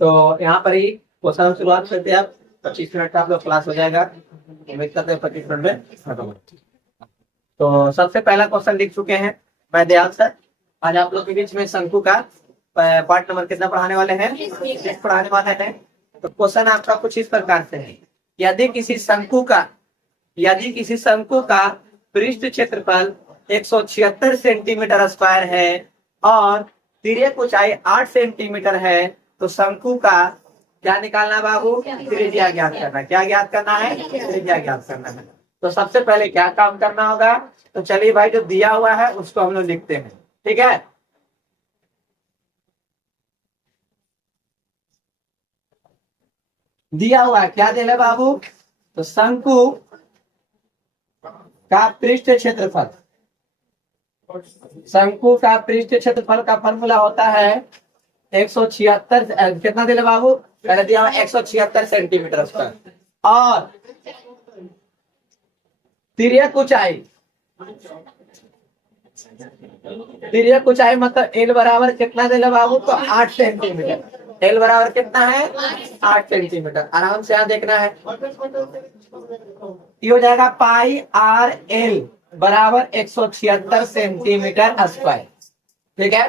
तो यहाँ पर ही क्वेश्चन शुरुआत करते हैं। आप 25 मिनट का आप लोग क्लास हो जाएगा, उम्मीद करते हैं 25 मिनट में खत्म हो। तो सबसे पहला क्वेश्चन लिख चुके हैं वैद्याल सर। आज आप लोग के बीच में शंकु का पार्ट नंबर कितना पढ़ाने वाले हैं? 6 पढ़ाने वाले हैं। तो क्वेश्चन आपका कुछ इस प्रकार से है, यदि किसी शंकु का पृष्ठ क्षेत्रफल 176 सेंटीमीटर स्क्वायर है और तिर्यक ऊंचाई 8 सेंटीमीटर है, तो शंकु का क्या निकालना बाबू? त्रिज्या ज्ञात करना। क्या ज्ञात करना है? त्रिज्या ज्ञात करना है। तो सबसे पहले क्या काम करना होगा? तो चलिए भाई, जो दिया हुआ है उसको हम लोग लिखते हैं, ठीक है। दिया हुआ है, क्या दिया बाबू? तो शंकु का पृष्ठ क्षेत्रफल, शंकु का पृष्ठ क्षेत्रफल का फॉर्मूला होता है 176, कितना दिया बाबू? पहले दिया हुआ 176 सेंटीमीटर स्क्वायर, और तिर्यक ऊंचाई मतलब एल बराबर कितना दिया बाबू? तो 8 सेंटीमीटर। एल बराबर कितना है? 8 सेंटीमीटर। आराम से यहाँ देखना है, ये हो जाएगा पाई आर एल बराबर 176 सेंटीमीटर स्क्वायर, ठीक है।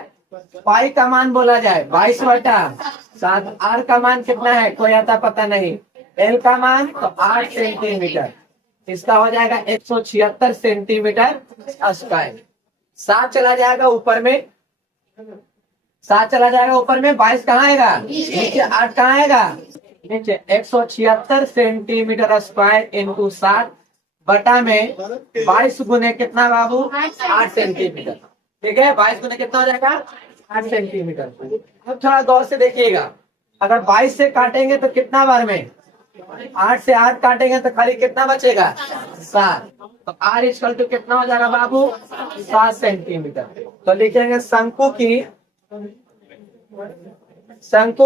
पाई का मान बोला जाए 22/7, आर का मान कितना है कोई आता पता नहीं, एल का मान तो 8 सेंटीमीटर, इसका हो जाएगा 176 सेंटीमीटर स्क्वायर। 7 चला जाएगा ऊपर में, 7 चला जाएगा ऊपर में, 22 कहाँ आएगा नीचे, 8 कहाँ आएगा नीचे। 176 सेंटीमीटर स्क्वायर इंटू 7 बटा में 22 गुने कितना बाबू? 8 सेंटीमीटर, ठीक है। 22 गुने कितना हो जाएगा? 8 सेंटीमीटर। अब थोड़ा गौर से देखिएगा, अगर 22 से काटेंगे तो कितना बार में? 8 से 8 काटेंगे तो खाली कितना बचेगा? 7। तो आर इक्वल टू कितना हो जाएगा बाबू? 7 सेंटीमीटर। तो लिखेंगे शंकु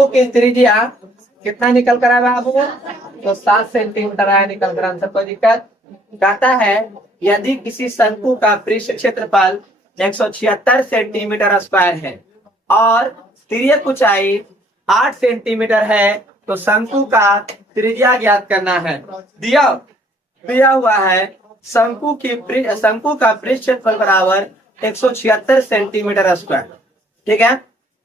की त्रिज्या कितना निकल कर आया बाबू? तो 7 सेंटीमीटर आया निकल कर आंसर। कोई दिक्कत? कहता है यदि किसी शंकु का पृष्ठ क्षेत्रफल 176 सेंटीमीटर स्क्वायर है और तिर्यक ऊंचाई 8 सेंटीमीटर है, तो शंकु का त्रिज्या ज्ञात करना है। दिया हुआ है शंकु का पृष्ठ क्षेत्रफल बराबर 176 सेंटीमीटर स्क्वायर, ठीक है।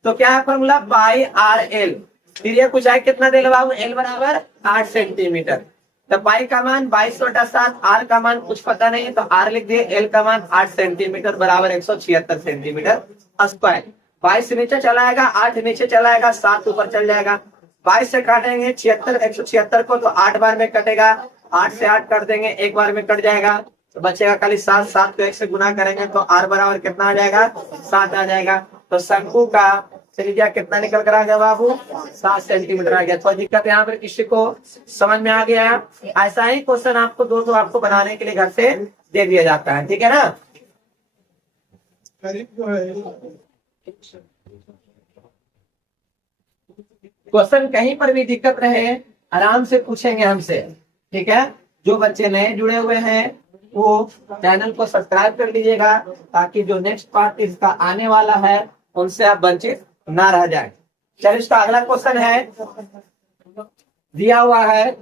तो क्या है फॉर्मूला? पाई आर एल। तिर्यक ऊंचाई कितना देगा बाबू? एल बराबर 8 सेंटीमीटर। तो पाई का मान 22/7, आर का मान कुछ पता नहीं है तो आर लिख दिए, एल का मान 8 सेंटीमीटर बराबर 176 सेंटीमीटर स्क्वायर। 22 नीचे चला आएगा, 8 नीचे चला आएगा, 7 ऊपर चल जाएगा। 22 से काटेंगे 176 को तो 8 बार में कटेगा, 8 से 8 काट देंगे, 1 बार में कट जाएगा, तो बचेगा खाली 7। 7 को 1 से गुना करेंगे तो आर बराबर कितना आ जाएगा? 7 आ जाएगा। तो शंकु का त्रिज्या कितना निकल कर आ गया बाबू? 7 सेंटीमीटर आ गया। कोई दिक्कत यहाँ पर किसी को समझ में आ गया? ऐसा ही क्वेश्चन आपको दो आपको बनाने के लिए घर से दे दिया जाता है, ठीक है ना। क्वेश्चन कहीं पर भी दिक्कत रहे आराम से पूछेंगे हमसे, ठीक है। जो बच्चे नए जुड़े हुए हैं वो चैनल को सब्सक्राइब कर लीजिएगा, ताकि जो नेक्स्ट पार्ट इसका आने वाला है उनसे आप वंचित ना रह जाए। चलिए, इसका अगला क्वेश्चन है, दिया हुआ है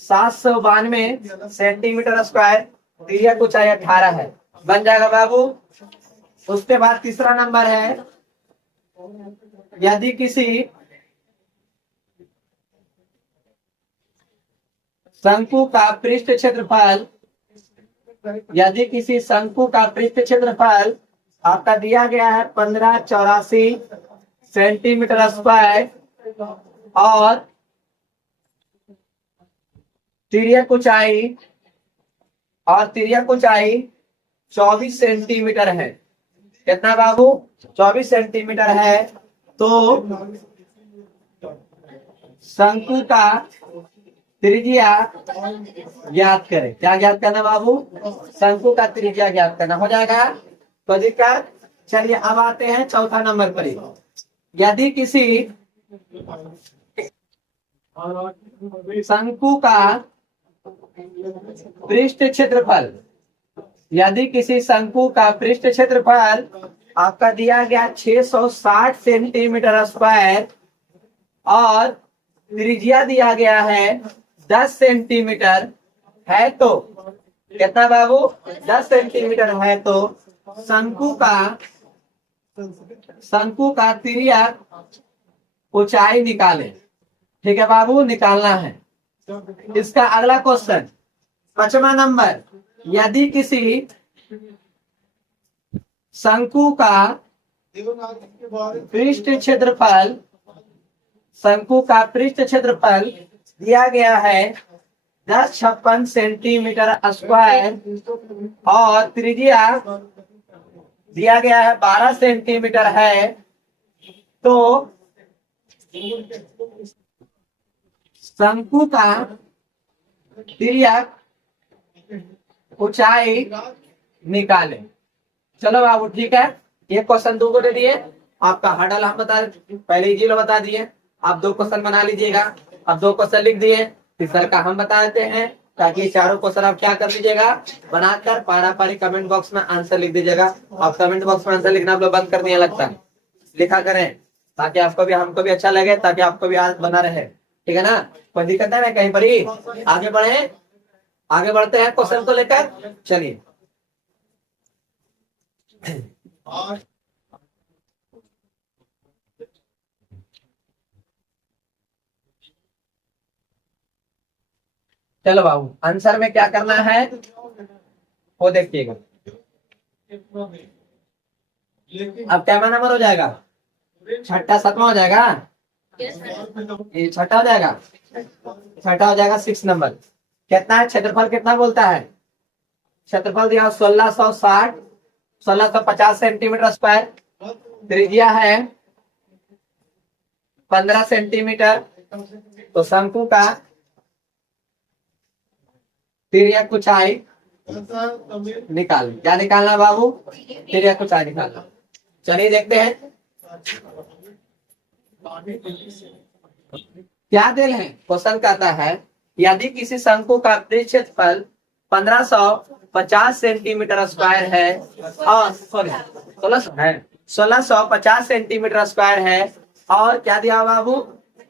792 सेंटीमीटर स्क्वायर, तिर्यक ऊंचाई 18 है, बन जाएगा बाबू। उसके बाद तीसरा नंबर है, यदि किसी शंकु का पृष्ठ क्षेत्रफल आपका दिया गया है 1584 सेंटीमीटर स्क्वायर और तिर्यक ऊंचाई 24 सेंटीमीटर है। कितना बाबू? 24 सेंटीमीटर है। तो शंकु का त्रिज्या ज्ञात करें। क्या ज्ञात करना बाबू? शंकु का त्रिज्या ज्ञात करना। हो जाएगा तो दिक्कत। चलिए अब आते हैं चौथा नंबर पर। यदि किसी शंकु का पृष्ठ क्षेत्रफल आपका दिया गया 660 सेंटीमीटर स्क्वायर और त्रिज्या दिया गया है 10 सेंटीमीटर है, तो कितना बाबू? 10 सेंटीमीटर है, तो शंकु का तिर्यक ऊंचाई निकाले। ठीक है बाबू, निकालना है। इसका अगला क्वेश्चन 5वां नंबर, यदि किसी शंकु का पृष्ठ क्षेत्रफल दिया गया है 1056 सेंटीमीटर स्क्वायर और त्रिज्या दिया गया है 12 सेंटीमीटर है, तो शंकु का तिर्यक ऊंचाई निकाले। चलो बाबू ठीक है, ये क्वेश्चन 2 को दे दिए, आपका हडल हम पहले ही जीरो बता दिए। आप 2 क्वेश्चन बना लीजिएगा। अब 2 क्वेश्चन लिख दिए, तीसरा का हम बता देते हैं, ताकि चारों क्वेश्चन आप क्या कर लीजिएगा, बनाकर पारा कमेंट बॉक्स में आंसर लिख दीजिएगा। आप कमेंट बॉक्स में आंसर लिखना आप लोग बंद कर दिया लगता है, लिखा करें, ताकि आपको भी हमको भी अच्छा लगे, ताकि आपको भी आदत बना रहे। ठीक है ना, कोई दिक्कत है ना कहीं पर ही। आगे बढ़ते हैं क्वेश्चन को लेकर। चलिए चलो बाबू, आंसर में क्या करना है वो देखिएगा। अब क्या नंबर हो जाएगा? छठा 7वां हो जाएगा, ये छठा हो जाएगा, 6 नंबर। कितना है क्षेत्रफल, कितना बोलता है? क्षेत्रफल दिया 1650 सेंटीमीटर स्क्वायर, त्रिज्या है 15 सेंटीमीटर, तो शंकु का तिर्यक ऊंचाई निकाल। क्या निकालना बाबू? तिर्यक ऊंचाई निकालना। चलिए देखते हैं क्या दिल है। क्वेश्चन कहता है, यदि किसी शंकु का क्षेत्रफल 1550 सेंटीमीटर स्क्वायर है और 1650 सेंटीमीटर स्क्वायर है, और क्या दिया बाबू?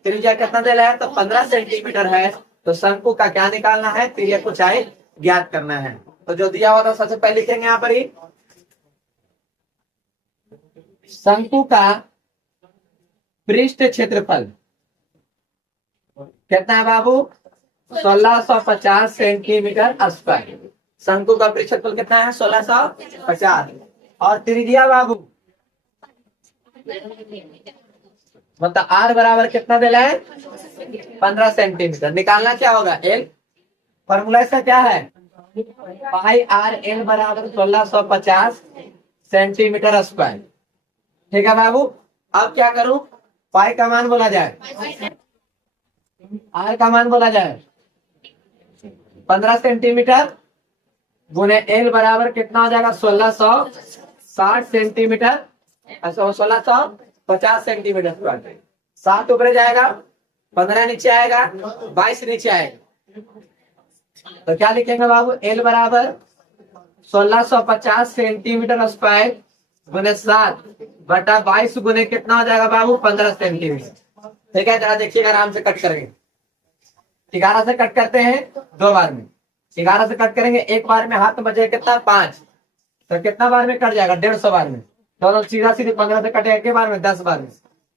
त्रिज्या कितना दिया है? तो 15 सेंटीमीटर है, तो शंकु का क्या निकालना है? तिर्यक ऊंचाई ज्ञात करना है। तो जो दिया हुआ था सबसे पहले लिखेंगे यहाँ पर ही, शंकु का पृष्ठ क्षेत्रफल कितना है बाबू? 1650 सेंटीमीटर स्क्वायर। शंकु का पृष्ठ क्षेत्रफल कितना है? 1650, और त्रिज्या बाबू मतलब आर बराबर कितना दिला है? 15 सेंटीमीटर। निकालना क्या होगा? एल। फॉर्मूला इसका क्या है? पाई आर एल बराबर 1650 सेंटीमीटर स्क्वायर। ठीक है बाबू, अब क्या करूं? पाई का मान बोला जाए, आर का मान बोला जाए 15 सेंटीमीटर गुने एल बराबर कितना हो जाएगा? 1660 सेंटीमीटर, 1650 सेंटीमीटर स्क्वायर। 7 ऊपर जाएगा, 15 नीचे आएगा, 22 नीचे आएगा, तो क्या लिखेंगे बाबू? एल बराबर 1650 सेंटीमीटर स्क्वायर गुने 7 बटा 22 गुने कितना हो जाएगा बाबू? 15 सेंटीमीटर। ठीक है, जरा देखिएगा, आराम से कट करेंगे। 11 से कट करते हैं 2 बार में, 11 से कट करेंगे 1 बार में, हाथ में बचेगा कितना? 5, तो कितना बार में कट जाएगा? 150 बार में। दोनों सीधा सीधे 15 से कटेगा के बार में? 10 बार में।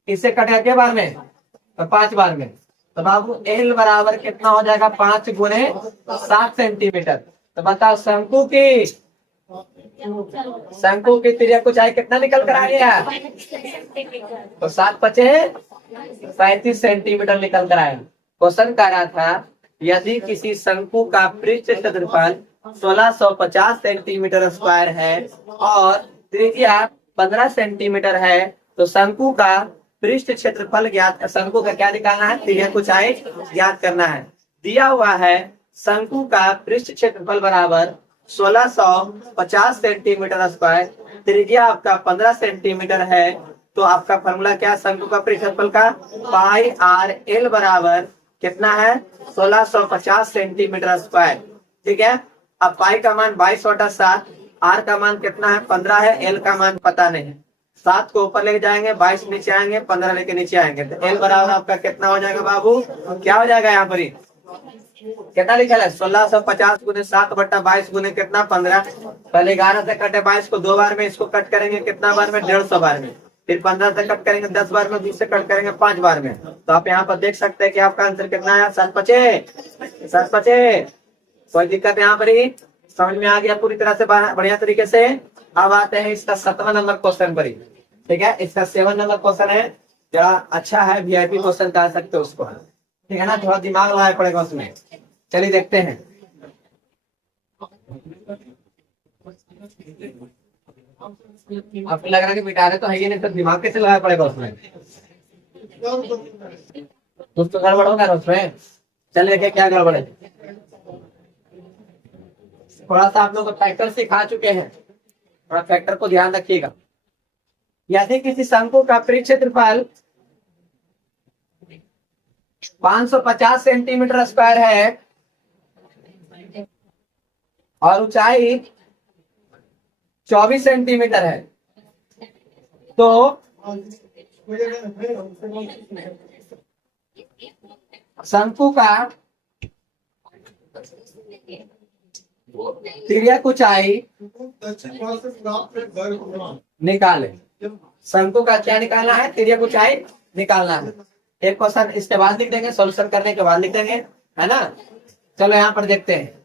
इससे कटेगा के बार में? तो 5 बार में। तो बाबू एल बराबर कितना हो जाएगा? 5 गुने 7 सेंटीमीटर। तो बताओ शंकु की तिर्यक ऊंचाई कितना निकल कर आ गया? तो 7 बचे 35 सेंटीमीटर निकल कर आया। क्वेश्चन कह रहा था, यदि किसी शंकु का पृष्ठ क्षेत्रफल 1650 सेंटीमीटर स्क्वायर है और त्रिज्या 15 सेंटीमीटर है, तो शंकु का पृष्ठ क्षेत्रफल ज्ञात, शंकु का क्या निकालना है? तिर्यक ऊंचाई ज्ञात करना है। दिया हुआ है शंकु का पृष्ठ क्षेत्रफल बराबर 1650 सेंटीमीटर स्क्वायर, त्रिज्या आपका 15 सेंटीमीटर है, तो आपका फॉर्मूला क्या? शंकु का पृष्ठ क्षेत्रफल का पाई आर एल बराबर कितना है? 1650 सेंटीमीटर स्क्वायर। ठीक है, अब पाई का मान 22/7, आर का मान कितना है 15 है, एल का मान पता नहीं। 7 को ऊपर लेके जाएंगे, 22 नीचे आएंगे, 15 लेके नीचे आएंगे, तो एल बराबर आपका कितना हो जाएगा बाबू, क्या हो जाएगा यहाँ पर ही कितना लिखा है 1650 गुने 7/22 गुने कितना 15। पहले 11 से कटे 22 को 2 बार में, इसको कट करेंगे कितना बार में 150 बार में, फिर 15 से कट करेंगे 10 बार में, 20 से कट करेंगे 5 बार में। तो आप यहाँ पर देख सकते हैं कि आपका आंसर कितना है 7×5 कोई दिक्कत यहाँ पर ही समझ में आ गया पूरी तरह से बढ़िया तरीके से। अब आते हैं इसका 7वां नंबर क्वेश्चन पर ही, ठीक है। इसका 7 नंबर क्वेश्चन है, जरा अच्छा है, वीआईपी क्वेश्चन कह सकते हो उसको, ठीक है ना, थोड़ा दिमाग लगाना पड़ेगा उसमें। चलिए देखते हैं। आपको लग रहा है कि मिटा रहे तो है ही नहीं, तो दिमाग कैसे लगाना पड़ेगा उसमें, कुछ तो गड़बड़ होगा उसमें। चलिए देखिए क्या गड़बड़ है। थोड़ा सा आप लोग फैक्टर सिखा चुके हैं, थोड़ा फैक्टर को ध्यान रखिएगा। यदि किसी शंकु का परिक्षेत्रफल 550 सेंटीमीटर स्क्वायर है और ऊंचाई 24 सेंटीमीटर है, तो शंकु का तिर्यक ऊंचाई निकाले। शंकु का क्या निकालना है, तिर्यक ऊंचाई निकालना है। एक क्वेश्चन इसके बाद लिख देंगे, सॉल्यूशन करने के बाद लिख देंगे, है ना। चलो यहाँ पर देखते हैं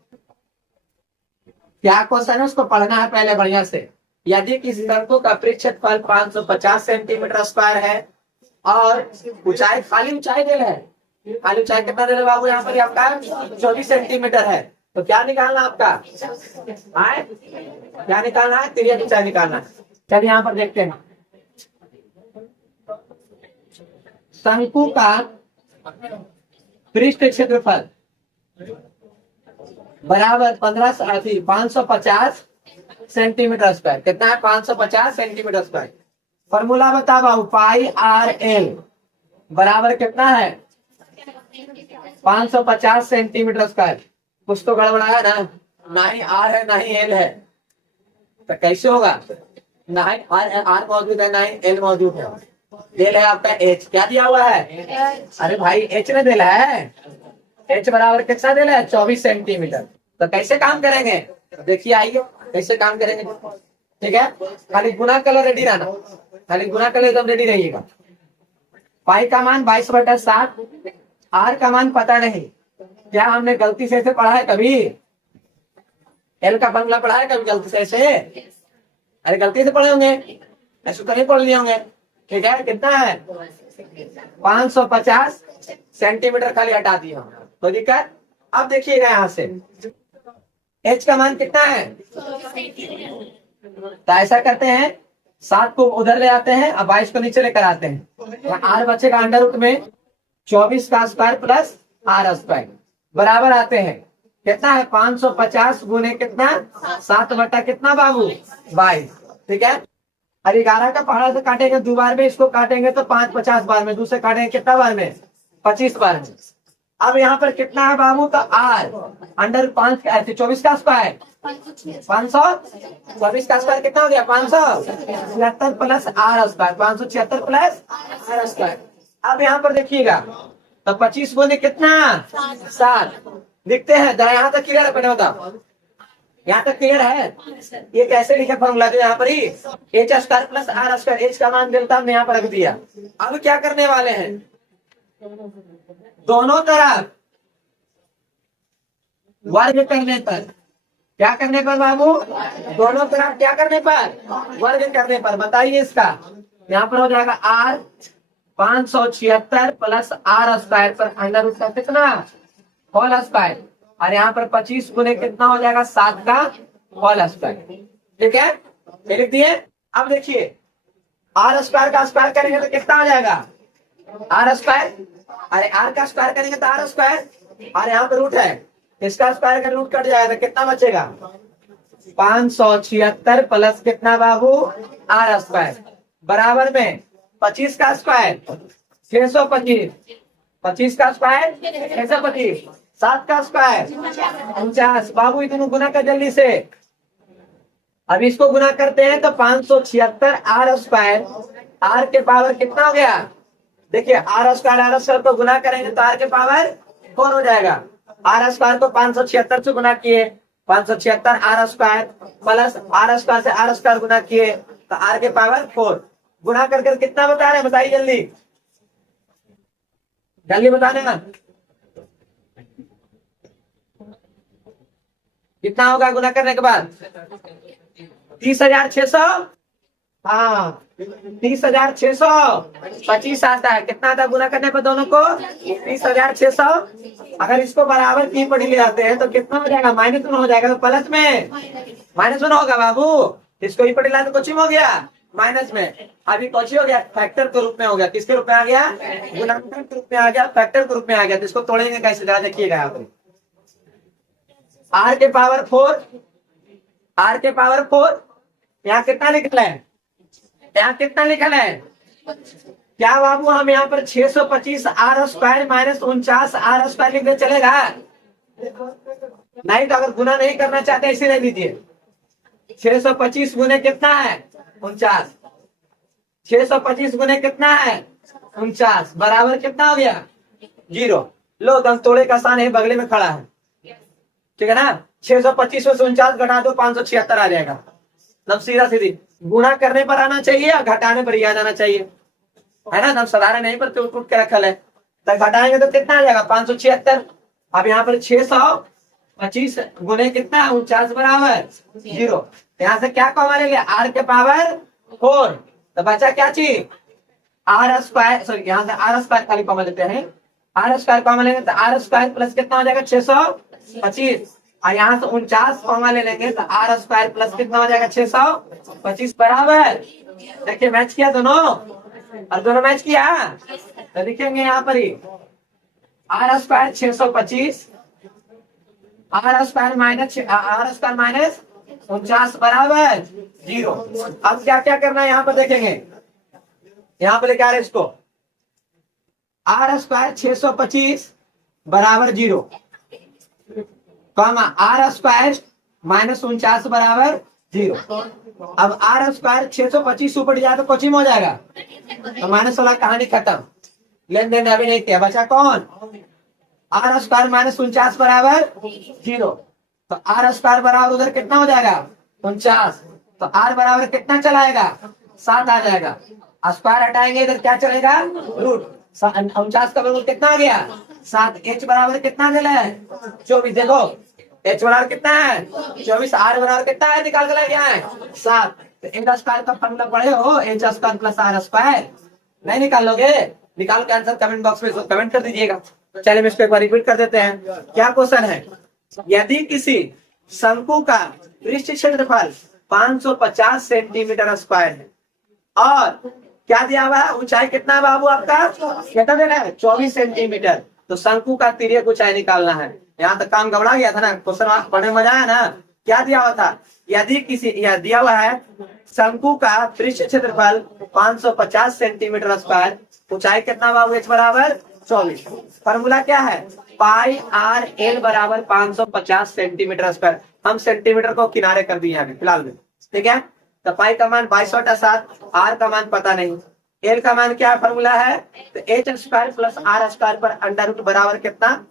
क्या क्वेश्चन है, उसको पढ़ना है पहले बढ़िया से। यदि किसी शंकु का परिक्षेत्रफल 550 सेंटीमीटर स्क्वायर है और ऊंचाई, खाली ऊंचाई दे है, खाली ऊंचाई कितना दे बाबू यहाँ पर आपका 24 सेंटीमीटर है, तो क्या निकालना आपका आए, क्या निकालना है, तिर्यक ऊंचाई निकालना है। चलिए यहाँ पर देखते हैं। शंकु का पृष्ठ क्षेत्रफल बराबर 550 सेंटीमीटर स्क्वायर, कितना है 550 सेंटीमीटर स्क्वायर। फॉर्मूला बता बाबू, पाई आर एल बराबर कितना है 550 सेंटीमीटर स्क्वायर। कुछ तो गड़बड़ाया ना ही आर है ना ही एल है, तो कैसे होगा, ना ही आर मौजूद है ना ही एल मौजूद है। दिया है आपका एच, क्या दिया हुआ है, अरे भाई एच ने दिया है, एच बराबर कितना दिया है 24 सेंटीमीटर। तो कैसे काम करेंगे, देखिए आइए कैसे काम करेंगे, ठीक है। खाली गुना कलर रेडी रहना, खाली गुना कलर एकदम रेडी रहिएगा। पाई का मान 22/7, आर का मान पता नहीं, क्या हमने गलती से ऐसे पढ़ा है कभी, एल का फॉर्मूला पढ़ा है कभी गलती से ऐसे, अरे गलती से पढ़े होंगे, ऐसे तो नहीं पढ़ लिए होंगे, ठीक है। कितना है 550 सेंटीमीटर, खाली हटा दिया, कोई दिक्कत। अब देखिएगा यहाँ से एच का मान कितना है, तो ऐसा करते हैं 7 को उधर ले आते हैं और 22 को नीचे लेकर आते हैं, आर बचेगा अंडर रूट में 24 का स्क्वायर प्लस आर स्क्वायर बराबर आते हैं कितना है 550 गुने कितना 7 बटा कितना बाबू 22, ठीक है। और 11 का पहाड़ा से काटेंगे 2 बार में, इसको काटेंगे तो 5 50 बार में, दूसरे काटेंगे कितना बार में 25 बार में। अब यहाँ पर कितना है बाबू, तो आर अंडर 5 24 का स्क्वायर 524 का स्क्वायर कितना हो गया 576 plus are square 576 plus are square. अब यहाँ पर देखिएगा तो 25 गुने कितना 7 लिखते हैं, जरा यहाँ तक क्लियर है, पहले बताओ यहाँ तक क्लियर है। ये कैसे लिखे फॉर्मूला, जो यहाँ पर ही H square plus are square, H का मान डेल्टा हमने यहाँ पर रख दिया। अब क्या करने वाले हैं, दोनों तरफ वर्ग करने पर, क्या करने पर बाबू, दोनों तरफ क्या करने पर वर्ग करने पर, बताइए इसका। यहाँ पर हो जाएगा आर 576 प्लस आर स्क्वायर पर अंडर रूट का कितना होल स्क्वायर, और यहाँ पर 25 गुने कितना हो जाएगा 7 का होल स्क्वायर, ठीक है, ये लिख दिए। अब देखिए आर स्क्वायर का स्क्वायर करेंगे तो कितना हो जाएगा आर स्क्वायर, अरे आर का स्क्वायर करेंगे तो आर स्क्वायर, और यहाँ पे रूट है, इसका स्क्वायर का रूट कट जाएगा तो कितना बचेगा 576 प्लस कितना बाबू आर स्क्वायर बराबर में 25 का स्क्वायर 625, 25 का स्क्वायर 625, 7 का स्क्वायर 49। बाबू इतने गुना कर जल्दी से, अब इसको गुना करते हैं तो 576 आर स्क्वायर, आर के पावर कितना हो गया, देखिए आर स्क्वायर को गुना करेंगे तो आर के पावर 4 हो जाएगा। आर स्क्वायर को 576 से गुना किए, 576 r square plus are square से आर स्क्वायर गुना किए तो आर के पावर 4, गुना करके कितना बता रहे हैं, बताइए जल्दी जल्दी बताने ना, कितना होगा गुना करने के बाद, 30,600, हाँ 30,625 आता है। कितना आता है गुना करने पर दोनों को, 30,600। अगर इसको बराबर की पढ़ी ले जाते हैं तो कितना हो जाएगा, -1 हो जाएगा, तो प्लस में -1 होगा बाबू। इसको ही पढ़ी लाते तो कुछ हो गया माइनस में, अभी कुछ हो गया फैक्टर के रूप में हो गया, किसके रूप में आ गया, गुणांक के रूप में आ गया, फैक्टर के रूप में आ गया। तो इसको तोड़ेंगे कैसे जरा देखिएगा यहाँ पे, आर के पावर 4, आर के पावर 4, यहाँ कितना लिखना है, यहाँ कितना लिखा है, क्या बाबू हम यहाँ पर 625 are square minus 49 r square लिखने चलेगा, नहीं तो अगर गुना नहीं करना चाहते ऐसे ले लीजिए, 625 गुने कितना है 49, 625 गुने कितना है 49 बराबर कितना हो गया 0। लो दम तोड़े का आसान है, बगले में खड़ा है, ठीक है ना। 625 में से 49 घटा दो 576 आ जाएगा। तब सीधा सीधी गुणा करने पर आना चाहिए या घटाने पर ही आ जाना चाहिए, है ना। तब साधारण नहीं पर तो टूट के रखल है, तब घटाएंगे तो कितना आ जाएगा 576। अब यहाँ पर 625 गुने कितना 49 बराबर 0। यहाँ से क्या कॉमन ले लिया, आर के पावर 4, तो बचा क्या चीज आर स्क्वायर, सॉरी यहाँ से आर स्क्वायर खाली कॉमन लेते हैं, आर स्क्वायर कॉमन लेंगे तो आर स्क्वायर प्लस कितना हो जाएगा 625, और यहाँ से 49 कॉमन ले लेंगे तो आर स्क्वायर प्लस कितना हो जाएगा 625 बराबर। देखिए मैच किया दोनों, और दोनों मैच किया तो लिखेंगे यहाँ पर ही R square 625 are square minus 49 बराबर 0। अब क्या क्या करना है यहाँ पर देखेंगे, यहाँ पर लेके आ रहे इसको, आर स्क्वायर 625 बराबर 0 कॉमा आर स्क्वायर माइनस 49 बराबर 0। अब आर स्क्वायर 625 ऊपर जाए तो कोचिंग हो जाएगा, तो माइनस वाला कहानी खत्म, लेन देन अभी नहीं किया, बचा कौन आर स्क्वायर माइनस 49 बराबर 0। तो आर स्क्वायर बराबर उधर कितना हो जाएगा 49, तो आर बराबर कितना चलाएगा 7 आ जाएगा, स्क्वायर हटाएंगे इधर क्या चलेगा रूट, 49 का वर्गमूल कितना आ गया 7। एच बराबर कितना दिला है 24, देखो एच बराबर कितना है 24, आर बराबर कितना है निकाल कर गया है 7। तो एच स्क्वायर का फॉर्मूला पढ़े हो, H square plus are square, नहीं निकाल लोगे, निकाल के आंसर कमेंट बॉक्स में कमेंट कर दीजिएगा। चलिए हम इसको एक बार रिपीट कर देते हैं। क्या क्वेश्चन है, यदि किसी शंकु का पृष्ठ क्षेत्रफल 550 सेंटीमीटर स्क्वायर है और क्या दिया हुआ है, ऊंचाई कितना है बाबू आपका, कितना देना है 24 सेंटीमीटर, तो शंकु का तिर्यक ऊंचाई निकालना है। यहाँ तक काम घबरा गया था ना, क्वेश्चन पढ़ने में मजा आया ना। क्या दिया हुआ था, यदि किसी, यह दिया हुआ है शंकु का पृष्ठ क्षेत्रफल 550 सेंटीमीटर स्क्वायर, ऊंचाई कितना बाबू एच बराबर 24। फॉर्मूला क्या है, पाई आर एल बराबर 550 सेंटीमीटर स्क्वायर, हम सेंटीमीटर को किनारे कर दिए हैं फिलहाल में, ठीक है। तो पाई का मान 22/7, आर का मान पता नहीं, एल का मान क्या फॉर्मूला है, तो H square plus are square पर अंडर रूट बराबर कितना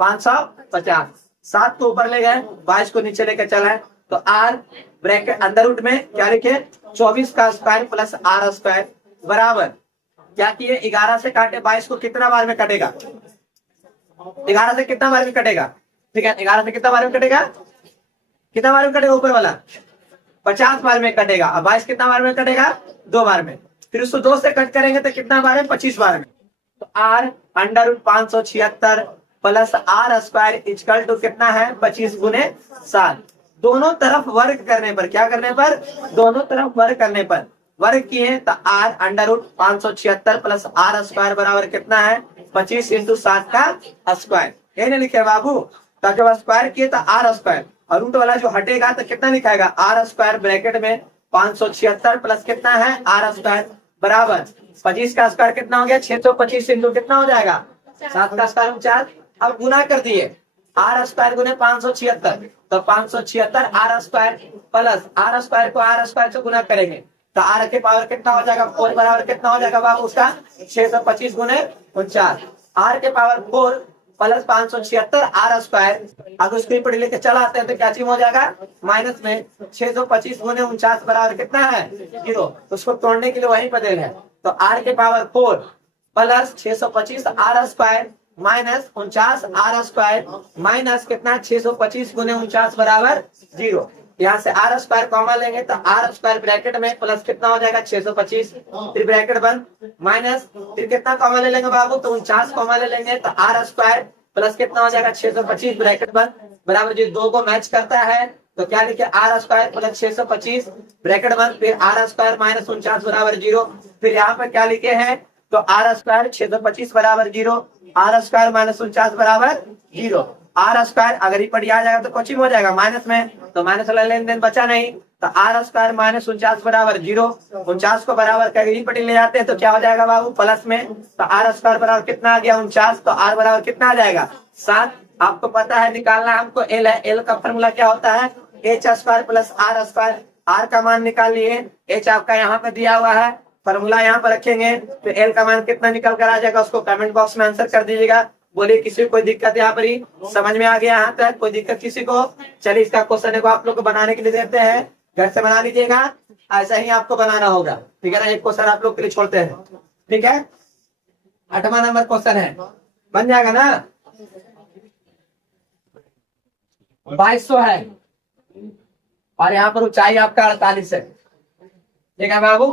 550, 7 को ऊपर ले गए 22 को नीचे लेकर चला है, तो आर ब्रैकेट अंडर रूट में क्या लिखे 24 का स्क्वायर प्लस आर स्क्वायर बराबर क्या किए 11 से काटे 22 को कितना बार में कटेगा, 11 से कितना बार में कटेगा, ठीक है 11 से कितना बार में कटेगा, कितना बार में कटेगा ऊपर वाला 50 बार में कटेगा, अब 22 कितना बार में कटेगा 2 बार में, फिर उसको 2 से कट करेंगे तो कितना बार में 25 बार में। तो r under root 576 plus are square equal to कितना है 25 गुने 7। दोनों तरफ वर्ग करने पर, क्या करने पर, दोनों तरफ वर्ग करने पर वर्ग किए तो r under root 576 plus are square बराबर कितना है 25 इंटू 7 का स्क्वायर, यही नहीं लिखे बाबू, ताकि वह स्क्वायर किए तो आर स्क्वायर और रूट वाला जो हटेगा तो कितना लिखाएगा आर स्क्वायर ब्रैकेट में 576 प्लस कितना है आर स्क्वायर बराबर 25 का स्क्वायर कितना हो गया 625 इंटू कितना हो जाएगा 7 का स्क्वायर 49। अब गुना कर दिए, आर स्क्वायर गुने 576, तो 576 r square plus are square को आर स्क्वायर से गुना करेंगे तो आर के पावर कितना हो जाएगा 4 बराबर कितना हो जाएगा बाबू उसका 625 गुने 49। आर के पावर 4 प्लस 576 आर स्क्वायर, अगर उसको ऊपर लेके चला आते हैं तो क्या चीज हो जाएगा माइनस में 625 गुने 49 बराबर कितना है 0। उसको तोड़ने के लिए वही बदल है, तो आर के power 4 plus 625 are square minus 49 r square minus कितना 625 गुने 49 बराबर 0। यहाँ से आर स्क्वायर कॉमन लेंगे तो आर स्क्वायर ब्रैकेट में प्लस कितना हो जाएगा 625 फिर ब्रैकेट बंद माइनस फिर कितना कॉमन ले लेंगे बाबू तो 49 कॉमन ले लेंगे तो आर स्क्वायर प्लस कितना हो जाएगा 625 ब्रैकेट बंद बराबर जो दो को मैच करता है तो क्या लिखे आर स्क्वायर प्लस 625 ब्रैकेट बंद फिर आर स्क्वायर माइनस 49 बराबर 0। फिर यहाँ पर क्या लिखे हैं तो आर स्क्वायर 625 बराबर 0, आर स्क्वायर माइनस 49 बराबर 0। आर स्क्वायर अगर ही पढ़ी आ जाएगा तो कुछ हो जाएगा माइनस में, तो माइनस वाला लेन देन बचा नहीं, तो आर स्क्वायर माइनस 49 बराबर 0। 49 को बराबर करके पट्टी ले जाते हैं तो क्या हो जाएगा बाबू प्लस में, तो आर स्क्वायर बराबर कितना आ गया 49, तो आर बराबर कितना आ जाएगा 7। आपको पता है निकालना हमको एल है, एल का फॉर्मूला क्या होता है H square plus are square. R का मान निकाल लिए, एच आपका यहाँ पे दिया हुआ है, फॉर्मूला यहाँ पर रखेंगे तो एल का मान कितना निकल कर आ जाएगा उसको कमेंट बॉक्स में आंसर कर दीजिएगा। बोलिए किसी को कोई दिक्कत यहाँ पर ही समझ में आ गया यहाँ तक, कोई दिक्कत किसी को? चलिए इसका क्वेश्चन को आप लोग को बनाने के लिए देते हैं, घर से बना लीजिएगा, ऐसा ही आपको बनाना होगा, ठीक है ना। एक क्वेश्चन आप लोग के लिए छोड़ते हैं, ठीक है। 8वां नंबर क्वेश्चन है, बन जाएगा ना। 2200 है और यहाँ पर ऊंचाई आपका 48 है, ठीक है बाबू।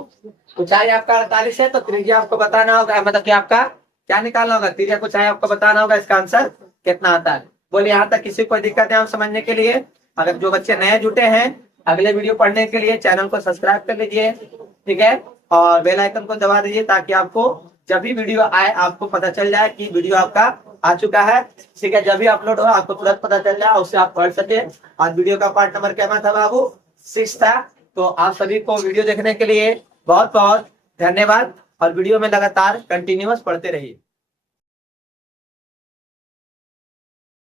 ऊंचाई आपका 48 है तो त्रिज्या आपको बताना होगा, मतलब कि आपका क्या निकालना होगा त्रिज्या को चाहे आपको बताना होगा इसका आंसर कितना आता है। बोलिए यहाँ तक किसी को दिक्कत है हम समझने के लिए? अगर जो बच्चे नए जुटे हैं अगले वीडियो पढ़ने के लिए चैनल को सब्सक्राइब कर लीजिए, ठीक है, और बेल आइकन को दबा दीजिए ताकि आपको जब भी वीडियो आए आपको पता चल जाए कि वीडियो आपका आ चुका है, ठीक है। जब भी अपलोड हो आपको तुरंत पता चल जाए, उससे आप पढ़ सके। और वीडियो का पार्ट नंबर क्या था बाबू 6 था। तो आप सभी को वीडियो देखने के लिए बहुत बहुत धन्यवाद और वीडियो में लगातार कंटिन्यूअस पढ़ते रहिए।